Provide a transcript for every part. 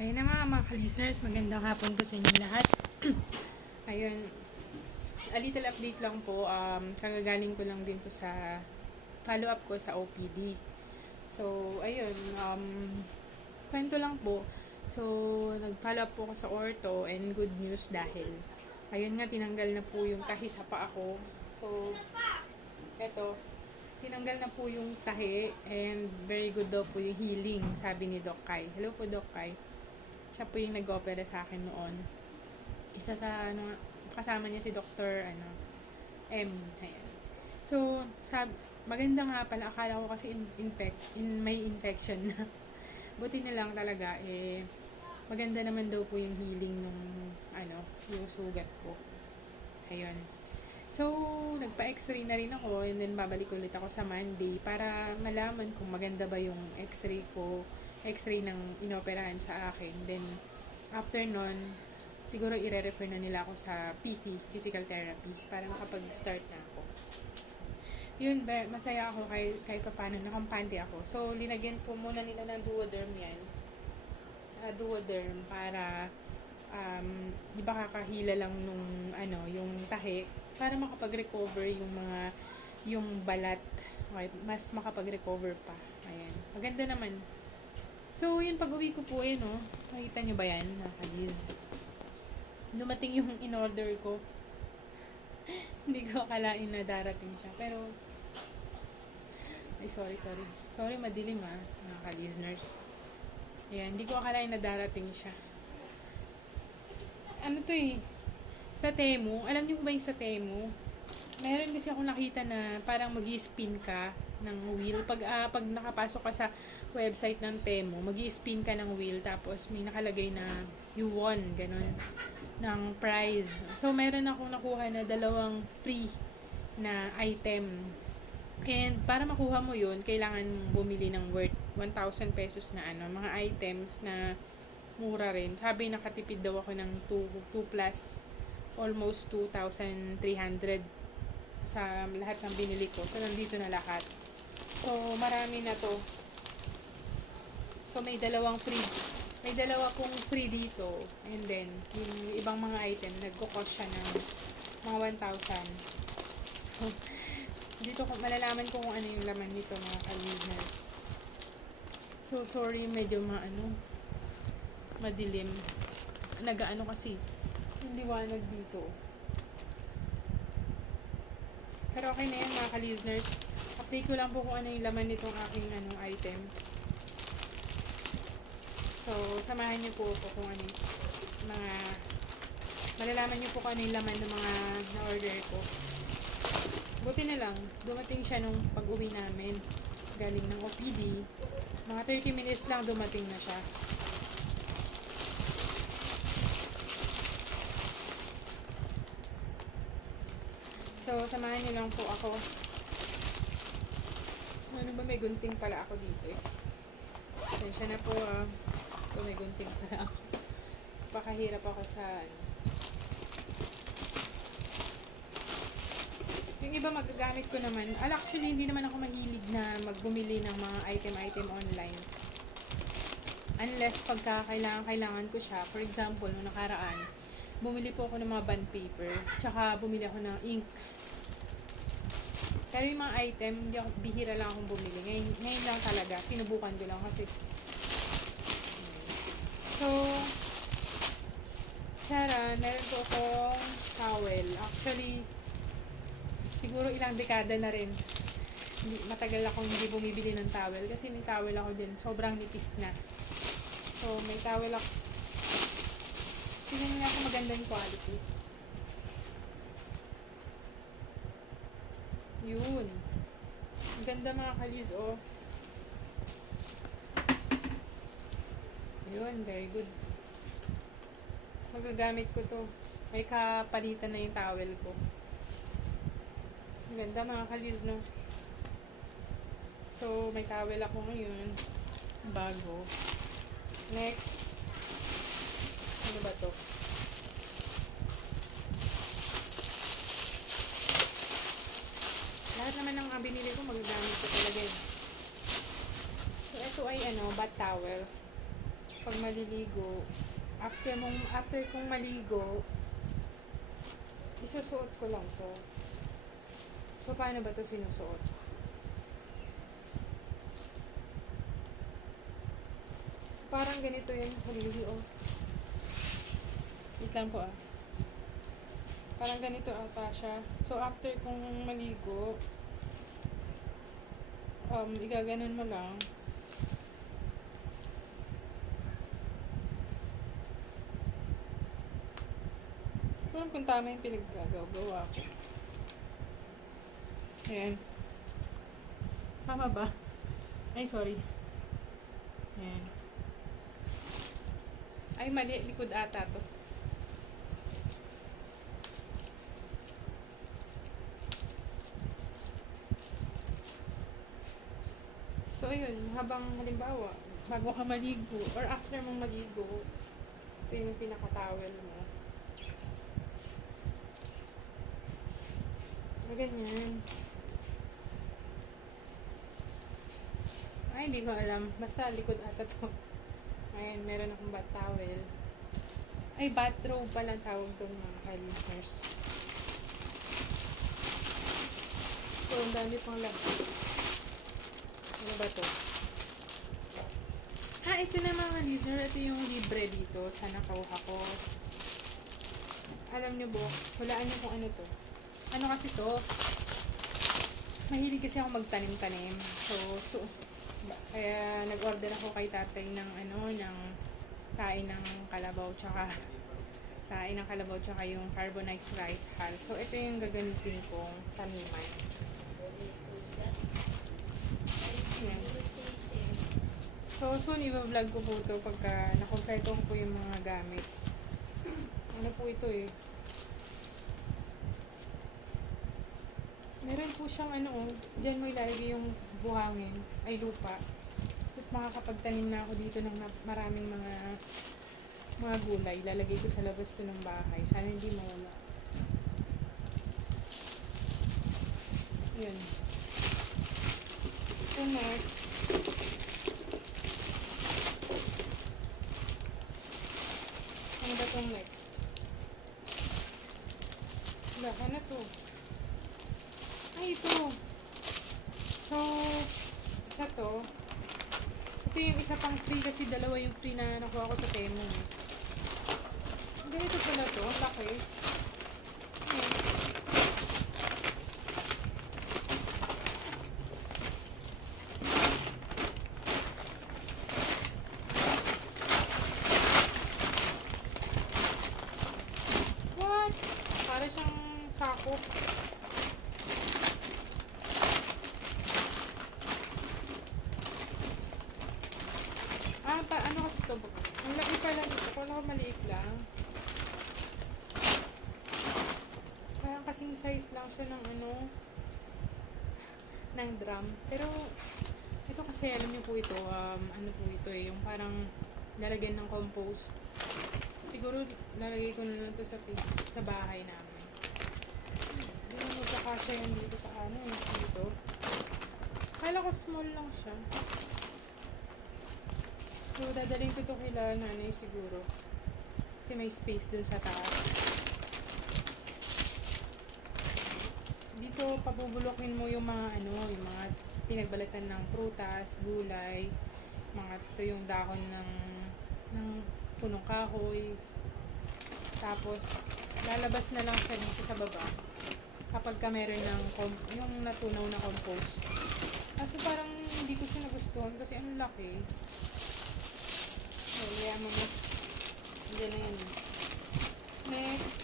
Ayun na mga ka-listeners, magandang hapon po sa inyo lahat. Ayun, a little update lang po. Kagagaling ko lang din po sa follow-up ko sa OPD. So, ayun, kwento lang po. So, nag-follow up po ako sa ortho and good news dahil ayun nga, tinanggal na po yung tahi sa paa ko. So, eto, tinanggal na po yung tahi and very good daw po yung healing, sabi ni Doc Kai. Hello po, Doc Kai. Siya po yung nag-opera sa akin noon. Isa sa, kasama niya si Dr. M. Ayan. So, maganda nga pala. Akala ko kasi may infection na. Buti na lang talaga, maganda naman daw po yung healing nung, yung sugat ko. Ayun. So, nagpa-x-ray na rin ako and then babalik ulit ako sa Monday para malaman kung maganda ba yung x-ray ko, x-ray ng inoperahan sa akin. Then, after nun, siguro i-refer na nila ako sa PT, physical therapy, para makapag-start na ako. Yun, masaya ako kahit paano, nakampante ako. So, linagyan po muna nila ng duoderm yan. Duoderm para, di ba kakahila lang nung, yung tahi, para makapag-recover yung balat. Okay, mas makapag-recover pa. Ayan. Maganda naman. So, yun, pag-uwi ko po, no? Makita nyo ba yan, nakaliz? Dumating yung in-order ko. Hindi ko akalain na darating siya. Pero, sorry. Sorry, madilim mga ka-listeners. Ayan, hindi ko akalain na darating siya. Ano to sa Temu, alam niyo ba yung sa Temu? Meron kasi ako nakita na parang mag-i-spin ka ng wheel. Pag nakapasok ka sa website ng Temu, mag-i-spin ka ng wheel tapos may nakalagay na you won, ganun, ng prize. So, meron akong nakuha na 2 free na item. And para makuha mo yun, kailangan bumili ng worth 1,000 pesos na mga items na mura rin. Sabi, nakatipid daw ako ng 2 plus almost 2,300 sa lahat ng binili ko. So, nandito na lahat. So, marami na to. So, may 2 free. May 2 kong free dito. And then, yung ibang mga item, nagko-cost siya ng mga 1,000. So, dito ko malalaman ko kung ano yung laman nito, mga ka-listeners. So, sorry, medyo madilim. Nagaano kasi yung liwanag dito. Pero okay na yan, mga ka-listeners. Update ko lang po kung ano yung laman nitong aking item. So, samahan niyo po ako kung ano yung malalaman niyo po kung ano yung laman ng mga na-order ko. Buti na lang, dumating siya nung pag-uwi namin. Galing ng OPD. Mga 30 minutes lang dumating na siya. So, samahan niyo lang po ako. Ano ba, may gunting pala ako dito Tensya na po So, may gunting pala ako. Pakahirap ako sa Yung iba magagamit ko naman. Actually, hindi naman ako mahilig na magbumili ng mga item online. Unless pagka kailangan ko siya. For example, noong nakaraan, bumili po ako ng mga bond paper. Tsaka bumili ako ng ink. Pero yung mga item, bihira lang akong bumili. Ngayon lang talaga. Sinubukan ko lang kasi. So, meron po akong towel. Actually, siguro ilang dekada na rin. Matagal akong hindi bumibili ng towel. Kasi may towel ako din. Sobrang nipis na. So, may towel ako. Tingnan nga kung maganda yung quality. Yun. Ang ganda, mga kalis, Yun, very good. Magagamit ko to. May kapalitan na yung towel ko. Ang ganda, mga kalis, no? So, may towel ako ngayon. Bago. Next. Ano ba to? Lahat naman ng binili ko, magagamit ko talaga. So, ito ay bath towel. pag maliligo, after kong maligo, isusuot ko lang to. So, paano ba to sinusuot? Parang ganito yung halizi, oh. Wait lang po, ah. Parang ganito ata siya. So, after kong maligo, igaganon mo lang. Alam kung tama yung pinaggagawa ko. Ayan. Tama ba? Ay, sorry. Ayan. Ay, mali. Likod ata to. So, ayun. Habang halimbawa, bago ka maligo, or after mong maligo, ito yung pinaka-towel mo. Ganyan. Ay, hindi ko alam. Basta likod ata to. Ayan, meron akong bath towel. Ay, bathrobe pala tawag doon mga ka-listeners. So, ang dami pang labi. Ano ba to? Ito na mga listener. Ito yung libre dito sa nakuha ko. Alam nyo po, hulaan nyo kung ano to. Ano kasi to? Mahilig kasi ako magtanim-tanim. So, kaya nag-order ako kay tatay ng ng kain ng kalabaw tsaka yung carbonized rice hull. So, ito yung gagamitin kong taniman. Yan. So, soon i-vlog ko po ito pagka nakompleto ko yung mga gamit. Ano po ito eh? Meron po siyang dyan mo ilalagay yung buhangin, ay lupa. Tapos makakapagtanim na ako dito ng maraming mga gulay. Ilalagay ko sa labas to ng bahay. Sana hindi mawala. Yun. So next, ano ba itong next? Baka na to. Ay, ito. So, isa to. Ito yung isa pang free kasi dalawa yung free na nakuha ko sa Temu. Ganito pala to. Ang laki. Ayan. What? Para siyang sako. Ano kasi ito? Ang laki pala nito. Kala ko maliit lang. Parang kasing size lang siya ng ng drum. Pero, ito kasi alam niyo po ito, ano po ito eh, yung parang lalagyan ng compost. Siguro lalagay ko na lang ito sa bahay namin. Hindi na magkakasya yan dito sa dito. Kala ko small lang siya. So, dadalhin ko ito kila nanay siguro. Kasi may space dun sa taas. Dito, pabubulokin mo yung mga yung mga pinagbalatan ng prutas, gulay, mga ito yung dahon ng punong kahoy. Tapos, lalabas na lang siya dito sa baba. Kapag ka meron ng yung natunaw na compost. Kasi parang hindi ko siya nagustuhan kasi ang laki. So, kaya mo na. Diyan na yan. Next.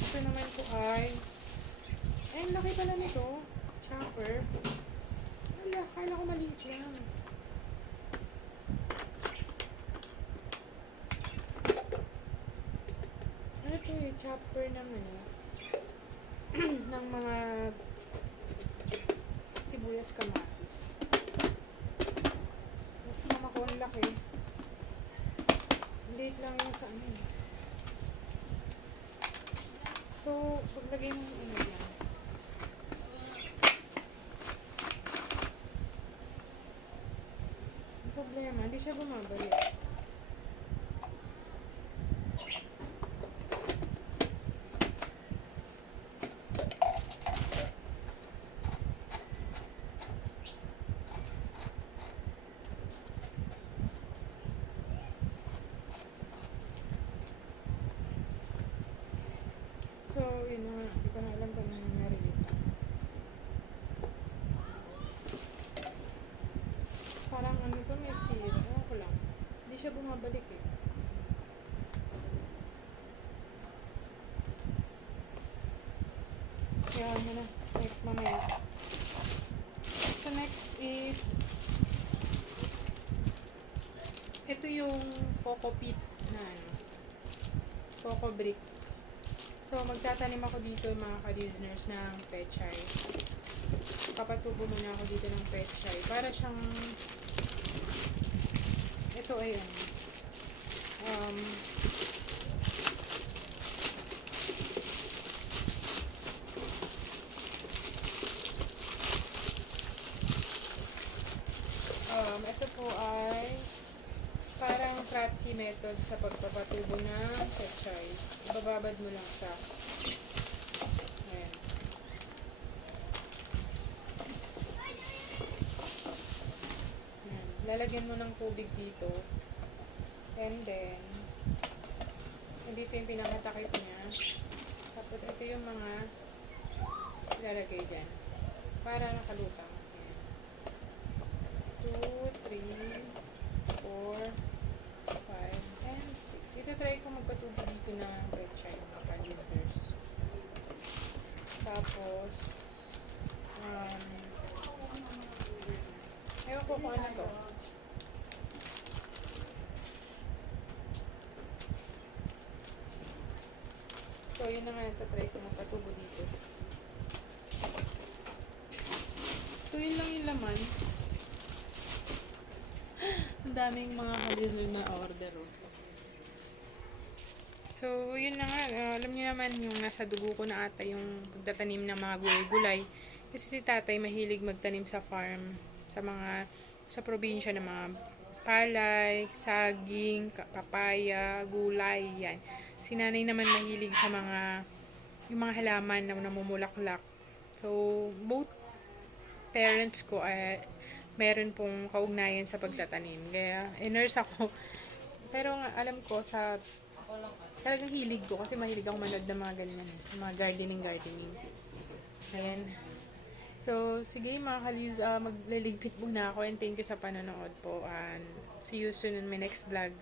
Ito naman po ay ang laki pala nito. Chopper. Wala, kala ko maliit lang. Ano ito eh? Chopper naman ng mga sibuyas kamatis. Mas mama ko ang laki. Liit lang yung sa So, paglagay mo yung yan. problema, hindi siya bumabalik. So, yun na nga. Hindi ko na alam kung ano nangyari dito. Parang ano to, may sira. Ewan ko lang. Hindi siya bumabalik eh. Kaya ano na. Next mamaya. So, next is ito yung coco pit na ano. Coco brick. So, magtatanim ako dito mga ka-listeners ng pechay. Papatubo muna ako dito ng pechay. Para siyang ito ay ano. Ito po ay parang Kratky method sa pagpapatubo ng pechay. Bababad mo lang siya. Ayan. Ayan. Lalagyan mo ng tubig dito. And then, dito yung pinakatakip niya. Tapos, ito yung mga ilalagay dyan. Para nakalutang. Ayan. 2, 3, 4, 5, and 6. Ito try ko magpatubo dito ng pechay mga ka-listeners. Tapos, ewan ko kung ano to. So, yun na nga ito try ko magpatubo dito. So, yun lang yung laman. Ang daming mga ka-listeners na order. Oh. So, yun na nga. Alam niyo naman yung nasa dugo ko na ata yung pagtatanim ng mga gulay-gulay. Kasi si tatay mahilig magtanim sa farm. Sa probinsya ng mga palay, saging, papaya, gulay, yan. Si nanay naman mahilig sa yung mga halaman na namumulaklak. So, both parents ko ay meron pong kaugnayan sa pagtatanim. Kaya, nurse ako. Pero alam ko talagang hilig ko kasi mahilig ako manood ng mga ganyan, mga gardening. Ayan. So, sige mga kalis, magliligpit muna ako and thank you sa panonood po and see you soon in my next vlog.